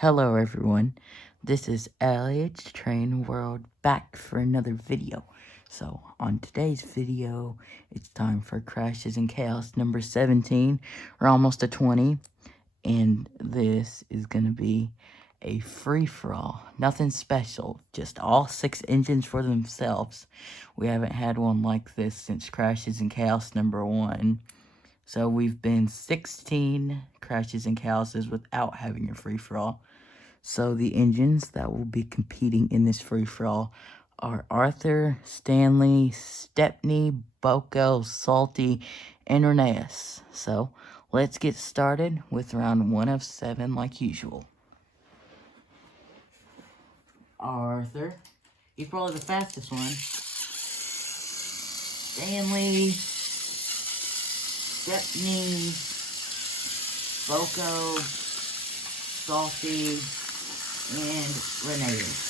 Hello everyone, this is Elliot's Train World back for another video. So on today's video, it's time for Crashes and Chaos number 17. We're almost at 20, and this is going to be a free-for-all. Nothing special, just all 6 engines for themselves. We haven't had one like this since Crashes and Chaos number 1. So we've been 16 Crashes and Chaoses without having a free-for-all. So the engines that will be competing in this free-for-all are Arthur, Stanley, Stepney, Boco, Salty, and Rheneas. So let's get started with round 1 of 7 like usual. Arthur, he's probably the fastest one. Stanley, Stepney, Boco, Salty, and Rheneas.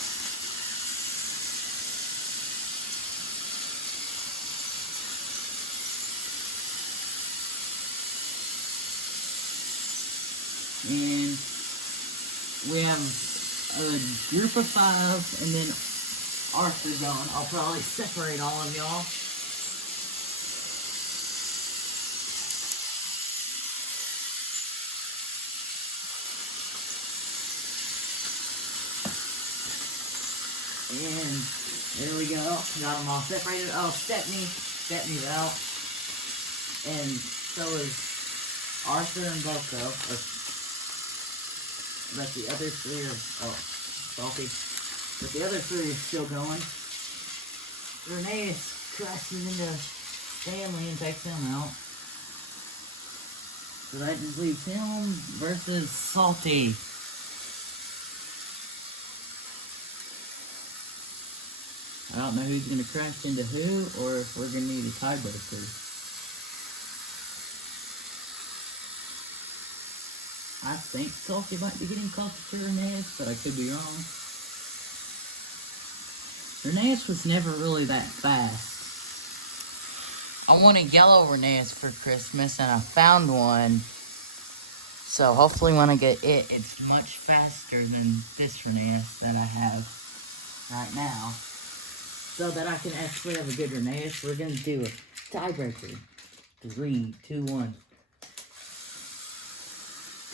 And we have a group of 5, and then Arthur going. I'll probably separate all of y'all. And there we go. Got them all separated. Oh, Stepney's out. And so is Arthur and Boco. But the other 3 are, Salty. But the other 3 are still going. Rheneas crashes into Stanley and takes him out. So that just leaves him versus Salty. I don't know who's going to crash into who, or if we're going to need a tiebreaker. I think Salty might be getting closer to Rheneas, but I could be wrong. Rheneas was never really that fast. I want a yellow Rheneas for Christmas, and I found one. So hopefully when I get it, it's much faster than this Rheneas that I have right now. So that I can actually have a good Rheneas, we're going to do a tiebreaker. 3, 2, 1.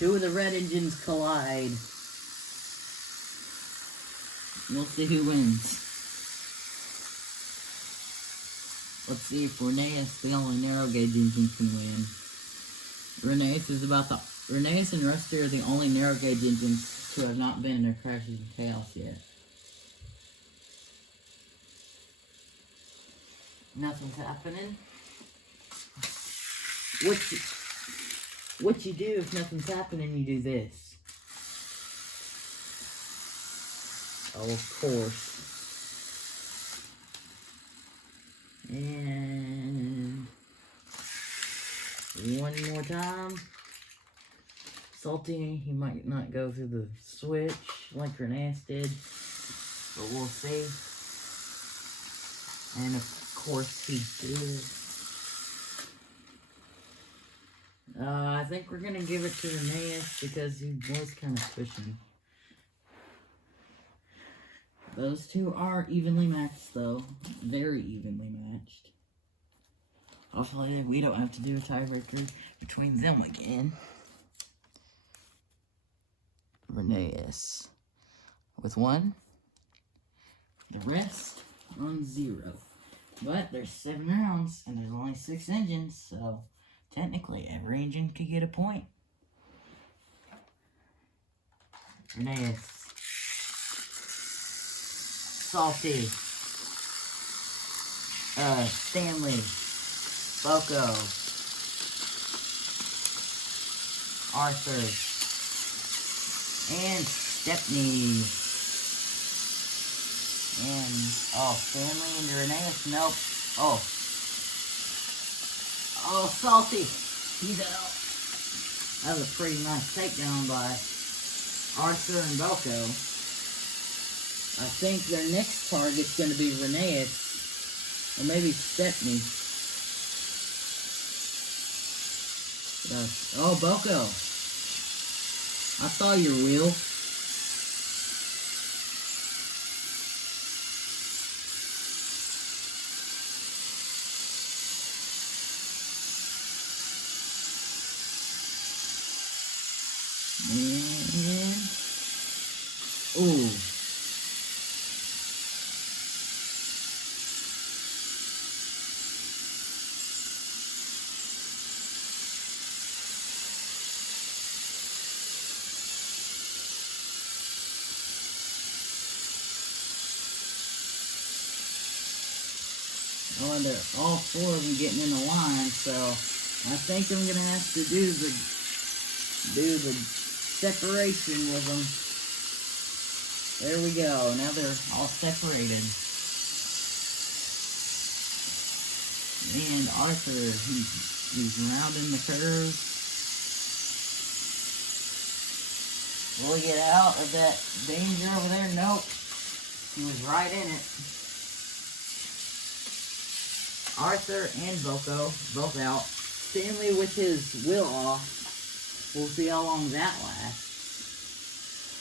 2 of the red engines collide. We'll see who wins. Let's see if Rheneas, the only narrow gauge engine, can win. Rheneas and Rusty are the only narrow gauge engines who have not been in a Crashes and Chaos yet. Nothing's happening. What you do if nothing's happening, you do this. Oh, of course. And one more time. Salty, he might not go through the switch like Rheneas did, but we'll see. And of course he did. I think we're gonna give it to Rheneas because he was kind of pushing. Those 2 are evenly matched though. Very evenly matched. Hopefully we don't have to do a tiebreaker between them again. Rheneas with 1. The rest on 0. But there's 7 rounds and there's only 6 engines, so technically every engine could get a point. Rheneas, Salty, Stanley, Boco, Arthur, and Stepney. And, Stanley and Rheneas, nope. Oh, Salty, he's out. That was a pretty nice takedown by Arthur and Boco. I think their next target's going to be Rheneas, or maybe Stepney. Oh, Boco. I saw your wheel. Ooh. Oh, they're all four of them getting in the line, so I think I'm gonna have to do the separation with them. There we go. Now they're all separated. And Arthur, he's rounding the curve. Will he get out of that danger over there? Nope. He was right in it. Arthur and Boco, both out. Stanley with his wheel off. We'll see how long that lasts.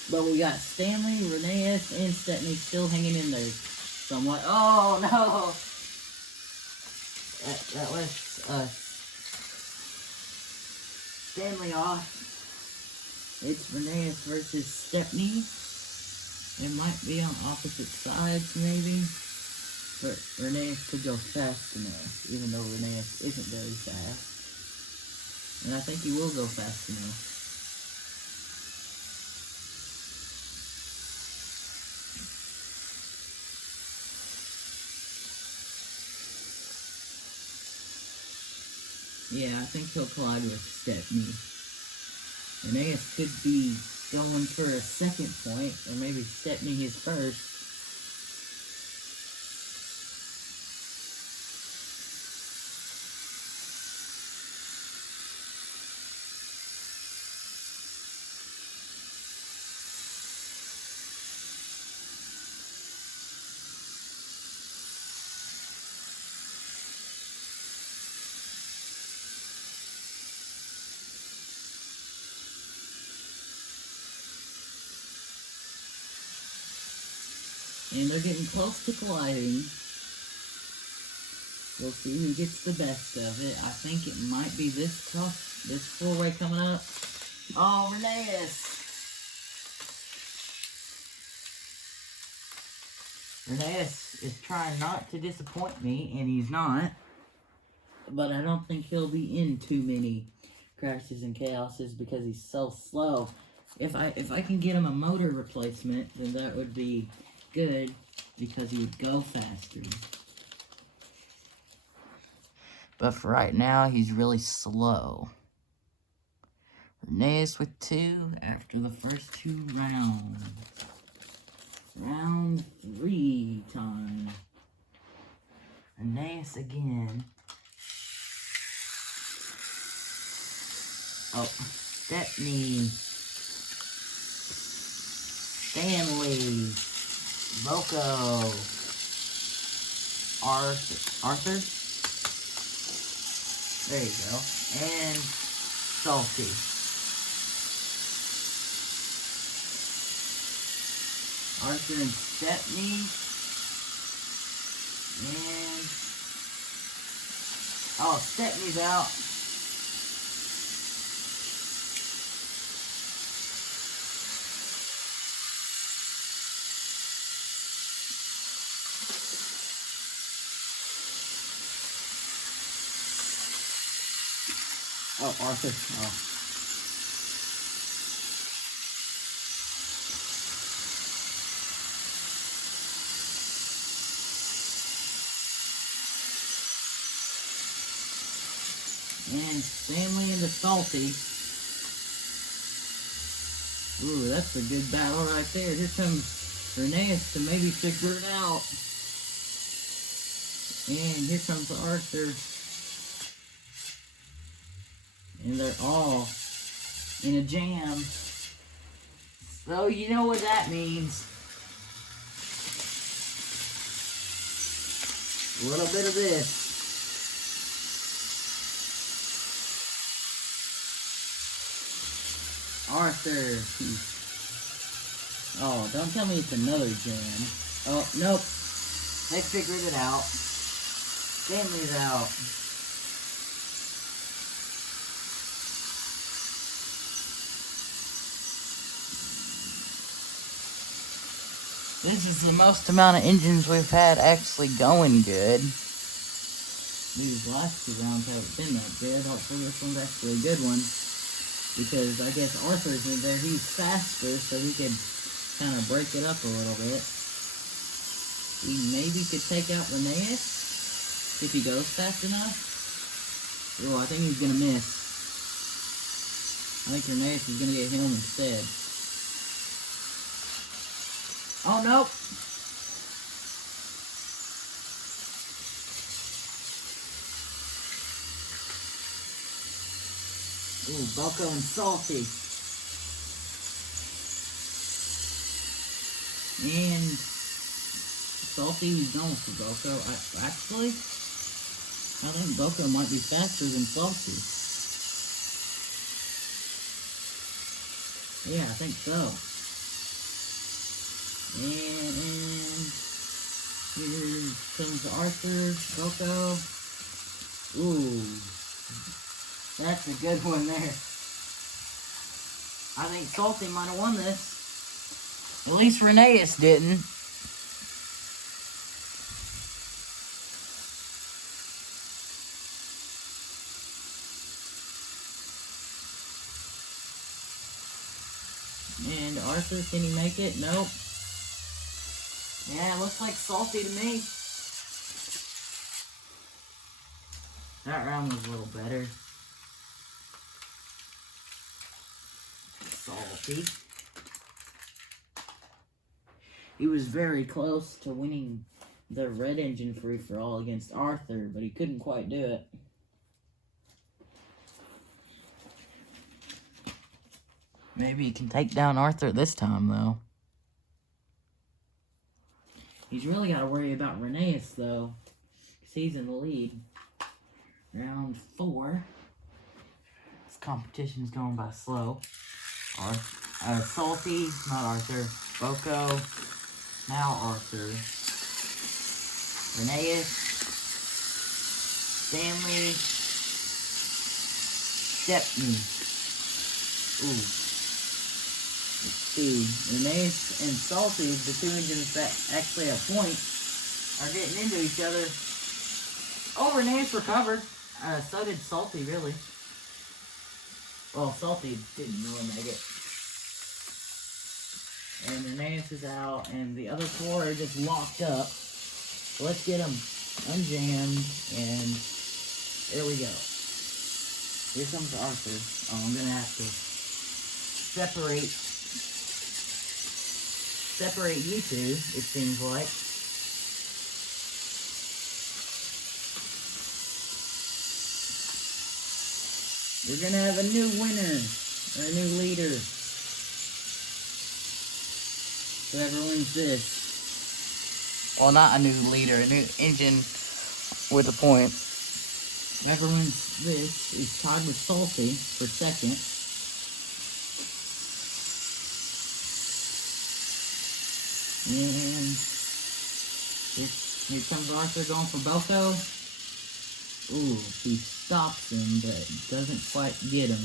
But we got Stanley, Rheneas, and Stepney still hanging in there somewhat. Oh, no! That lets Stanley off. It's Rheneas versus Stepney. It might be on opposite sides, maybe. But Rheneas could go fast enough, even though Rheneas isn't very fast. And I think he will go fast enough. Yeah, I think he'll collide with Stepney. Rheneas could be going for a second point, or maybe Stepney his first. And they're getting close to colliding. We'll see who gets the best of it. I think it might be this four-way coming up. Oh, Rheneas! Rheneas is trying not to disappoint me, and he's not. But I don't think he'll be in too many crashes and chaoses because he's so slow. If I can get him a motor replacement, then that would be good because he would go faster. But for right now, he's really slow. Rheneas with 2 after the first 2 rounds. Round 3 time. Rheneas again. Oh, Stepney. Stanley. Boco. Arthur? There you go. And Salty. Arthur and Stepney. And... oh, Stepney's out. Oh, Arthur. Oh. And Stanley and the Salty. Ooh, that's a good battle right there. Here comes Rheneas to maybe figure it out. And here comes Arthur. And they're all in a jam. So you know what that means. A little bit of this. Arthur. Oh, don't tell me it's another jam. Oh, nope. They figured it out. Stanley's out. This is the most amount of engines we've had actually going good. These last 2 rounds haven't been that good. Hopefully this one's actually a good one. Because I guess Arthur's in there. He's faster, so he could kind of break it up a little bit. He maybe could take out Rheneas if he goes fast enough. Oh, I think he's going to miss. I think Rheneas is going to get him instead. Oh, nope. Ooh, Boco and Salty. And Salty's going for Boco. Actually, I think Boco might be faster than Salty. Yeah, I think so. And here comes Arthur, Boco. Ooh, that's a good one there. I think Salty might have won this. At least Rheneas didn't. And Arthur, can he make it? Nope. Yeah, it looks like Salty to me. That round was a little better. Salty. He was very close to winning the red engine free-for-all against Arthur, but he couldn't quite do it. Maybe he can take down Arthur this time, though. He's really got to worry about Rheneas, though, because he's in the lead. Round 4. This competition's going by slow. Salty, not Arthur. Boco, now Arthur. Rheneas, Stanley, Stepney. Ooh. Let's see. Rheneas and Salty, the 2 engines that actually have points, are getting into each other. Oh, Rheneas recovered. So did Salty, really. Well, Salty didn't really make it. And Rheneas is out, and the other 4 are just locked up. So let's get them unjammed, and there we go. Here comes Arthur. Oh, I'm gonna have to separate you 2, it seems like. We're gonna have a new winner, or a new leader. Whoever wins this. Well, not a new leader, a new engine with a point. Whoever wins this is tied with Salty for 2nd. And here comes Arthur going for Boco. Ooh, he stops him, but doesn't quite get him.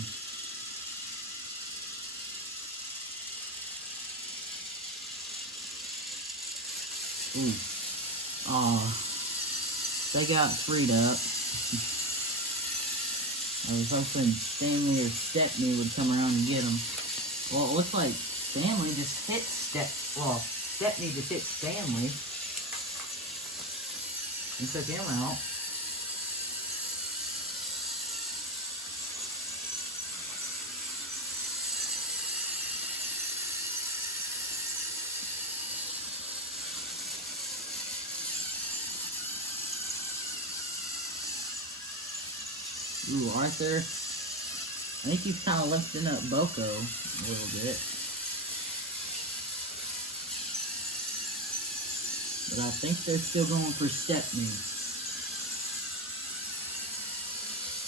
Ooh. Aw. They got freed up. I was hoping Stanley or Stepney would come around and get him. Well, it looks like Stanley just hit Stepney just hit Stanley and took him out. Ooh, Arthur. I think he's kind of lifting up Boco a little bit. But I think they're still going for Stepney.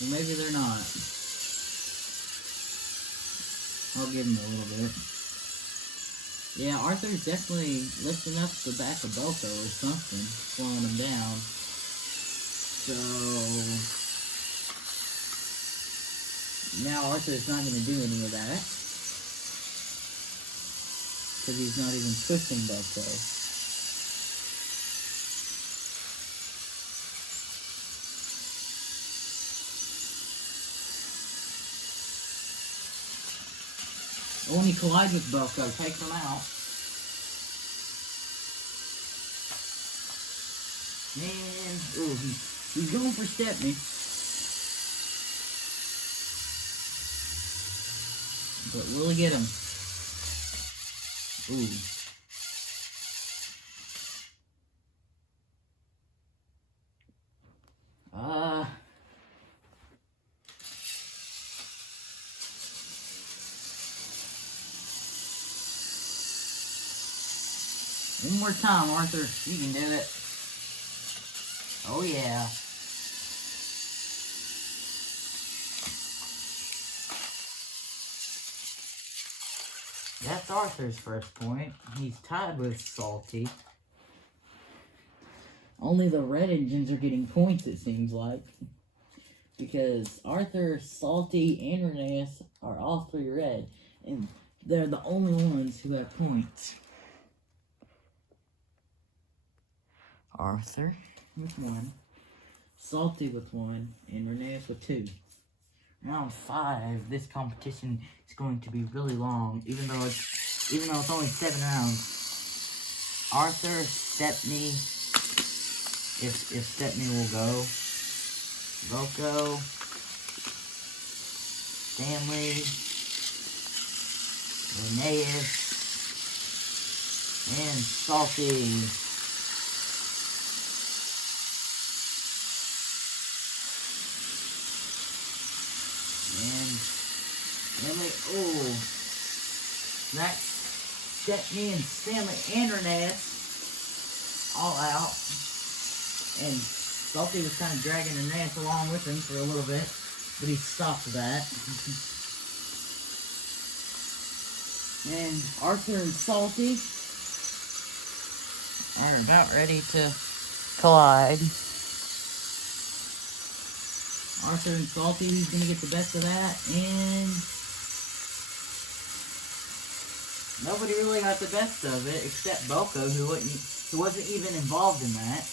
Or maybe they're not. I'll give him a little bit. Yeah, Arthur's definitely lifting up the back of Boco or something, slowing him down. So now Arthur's not going to do any of that. Because he's not even pushing Boco. When he collides with Boco, takes him out. And, ooh, he's going for Stepney. But will he get him? Ooh. One more time, Arthur. You can do it. Oh, yeah. That's Arthur's first point. He's tied with Salty. Only the red engines are getting points, it seems like. Because Arthur, Salty, and Rheneas are all three red. And they're the only ones who have points. Arthur with 1. Salty with 1. And Rheneas with 2. Round 5, this competition is going to be really long, even though it's only 7 rounds. Arthur, Stepney, if Stepney will go. Boco, Stanley, Rheneas, and Salty. Oh, that's Stepney and Stanley and Rheneas all out. And Salty was kind of dragging Rheneas along with him for a little bit, but he stopped that. And Arthur and Salty are about ready to collide. Arthur and Salty, he's going to get the best of that, and nobody really got the best of it except Boco, who wasn't even involved in that.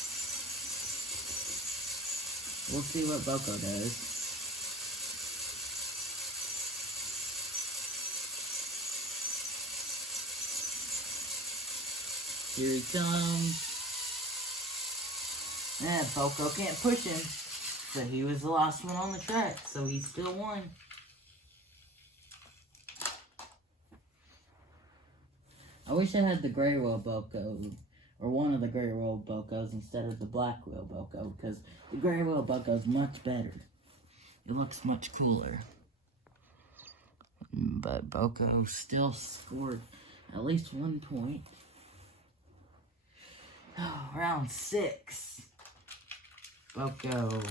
We'll see what Boco does. Here he comes. And Boco can't push him. So he was the last one on the track, so he still won. I wish I had the gray wheel Boco, or one of the gray wheel Bocos instead of the black wheel Boco, because the gray wheel Boco is much better. It looks much cooler. But Boco still scored at least 1 point. Oh, round 6. Boco,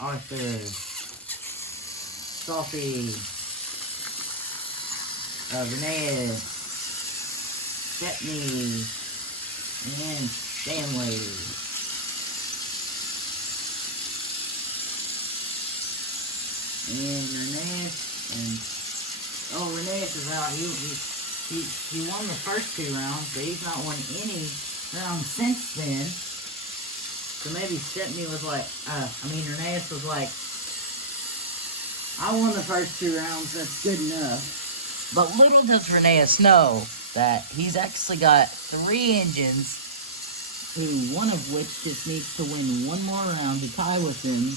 Arthur, Salty, Rheneas, Stepney, and Stanley. And Rheneas is out. He won the first 2 rounds, but he's not won any rounds since then. So maybe Stepney was like, Rheneas was like, I won the first 2 rounds, that's good enough. But little does Rheneas know that he's actually got 3 engines, one of which just needs to win 1 more round to tie with him,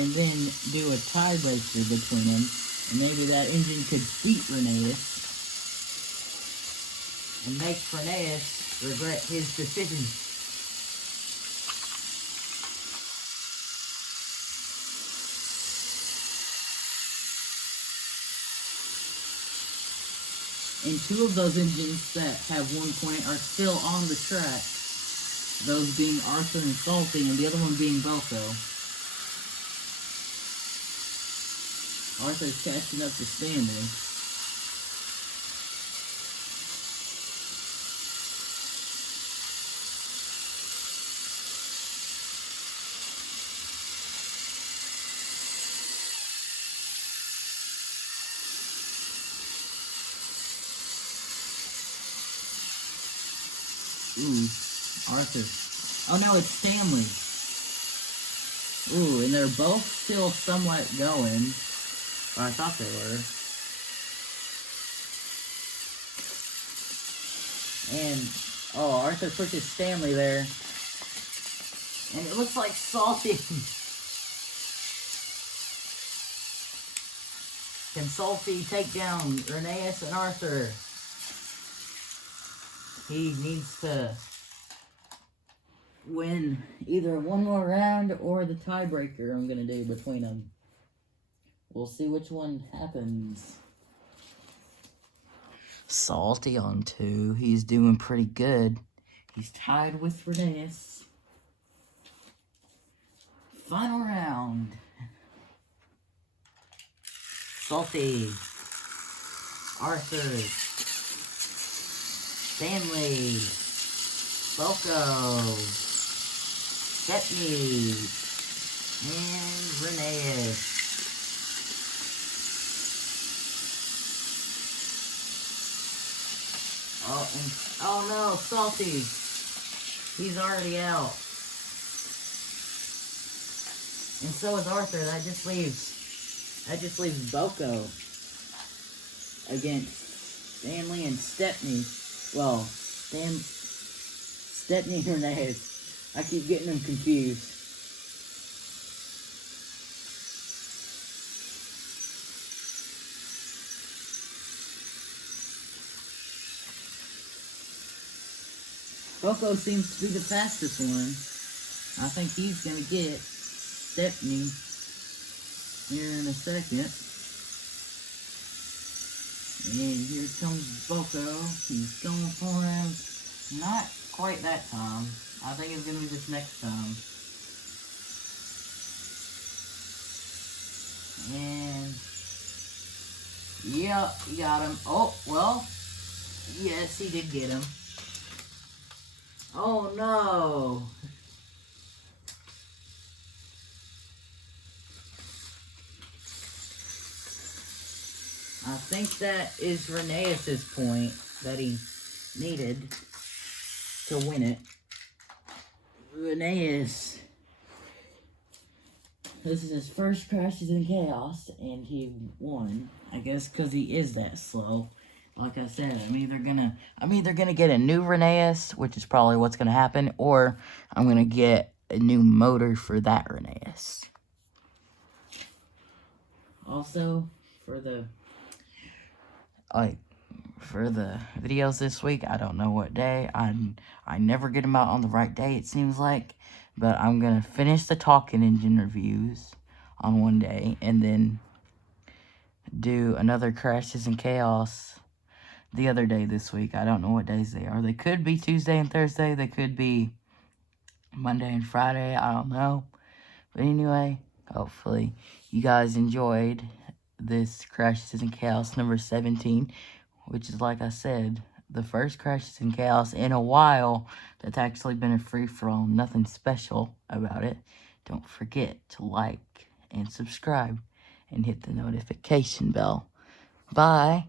and then do a tiebreaker between them. And maybe that engine could beat Rheneas, and make Rheneas regret his decision. And 2 of those engines that have 1 point are still on the track. Those being Arthur and Salty, and the other one being Boco. Arthur's catching up to Stepney. Ooh, Arthur. Oh no, it's Stanley. Ooh, and they're both still somewhat going. Or I thought they were. And, oh, Arthur pushes Stanley there. And it looks like Salty. Can Salty take down Rheneas and Arthur? He needs to win either one more round or the tiebreaker I'm going to do between them. We'll see which one happens. Salty on 2. He's doing pretty good. He's tied with Rheneas. Final round. Salty. Arthur. Stanley. Boco. Stepney. And Rheneas. Oh no, Salty. He's already out. And so is Arthur. That just leaves Boco against Stanley and Stepney. Well, Stepney and Rheneas. I keep getting them confused. Boco seems to be the fastest one. I think he's going to get Stepney here in a second. And here comes Boco. He's going for him. Not quite that time. I think it's going to be this next time. And, yeah, he got him. Oh, well, yes, he did get him. Oh no! I think that is Rheneas' point that he needed to win it. Rheneas. This is his first Crashes in Chaos, and he won. I guess because he is that slow. Like I said, I'm either gonna get a new Rheneas, which is probably what's gonna happen, or I'm gonna get a new motor for that Rheneas. Also, for the videos this week, I don't know what day. I never get them out on the right day, it seems like. But I'm gonna finish the Talking Engine reviews on one day, and then do another Crashes in Chaos the other day this week. I don't know what days they are. They could be Tuesday and Thursday. They could be Monday and Friday. I don't know. But anyway, hopefully you guys enjoyed this Crashes in Chaos number 17, which is, like I said, the first Crashes in Chaos in a while that's actually been a free-for-all. Nothing special about it. Don't forget to like and subscribe and hit the notification bell. Bye.